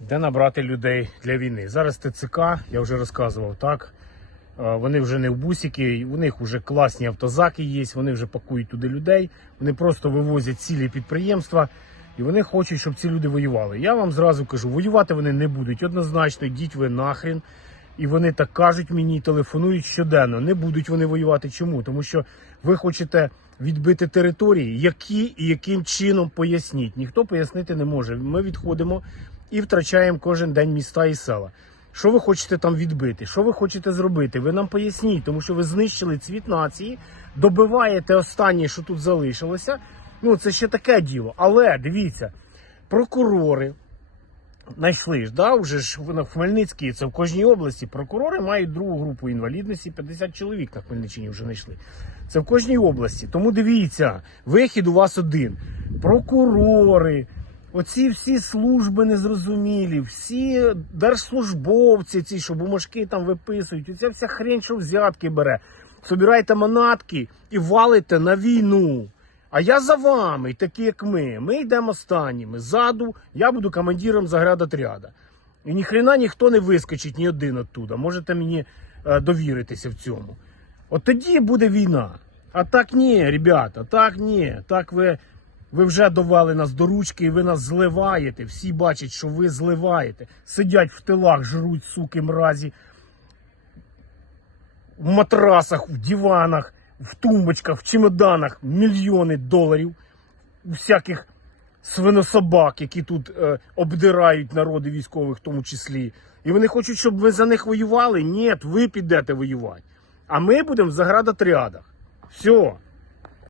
де набрати людей для війни. Зараз ТЦК, я вже розказував, так. Е, Вони вже не в бусики, у них вже класні автозаки є, вони вже пакують туди людей, вони просто вивозять цілі підприємства і вони хочуть, щоб ці люди воювали. Я вам зразу кажу, воювати вони не будуть. Однозначно, йдіть ви нахрен. І вони так кажуть мені, телефонують щоденно. Не будуть вони воювати. Чому? Тому що ви хочете відбити території, які і яким чином поясніть. Ніхто пояснити не може. Ми відходимо і втрачаємо кожен день міста і села. Що ви хочете там відбити? Що ви хочете зробити? Ви нам поясніть, тому що ви знищили цвіт нації, добиваєте останнє, що тут залишилося. Ну, це ще таке діло. Але дивіться, прокурори знайшли ж, да, вже ж в Хмельницькій, це в кожній області. Прокурори мають другу групу інвалідності, 50 чоловік на Хмельниччині вже знайшли. Це в кожній області. Тому дивіться, вихід у вас один. Прокурори, оці всі служби незрозумілі, всі держслужбовці, ці, що бумажки там виписують, оця вся хрень, що взятки бере. Собирайте манатки і валите на війну. А я за вами, такі як ми. Ми йдемо останніми. Ззаду я буду командиром заградотряда. І ніхрена ніхто не вискочить ні один оттуда. Можете мені е, довіритися в цьому. От тоді буде війна. А так ні, ребята, так ні. Так ви, ви вже довели нас до ручки і ви нас зливаєте. Всі бачать, що ви зливаєте. Сидять в тилах, жруть, суки, мразі, в матрасах, в диванах, в тумбочках, в чемоданах мільйони доларів у всяких свинособак, які тут е, обдирають народи військових, в тому числі. І вони хочуть, щоб ви за них воювали. Ні, ви підете воювати. А ми будемо в заградотрядах. Все.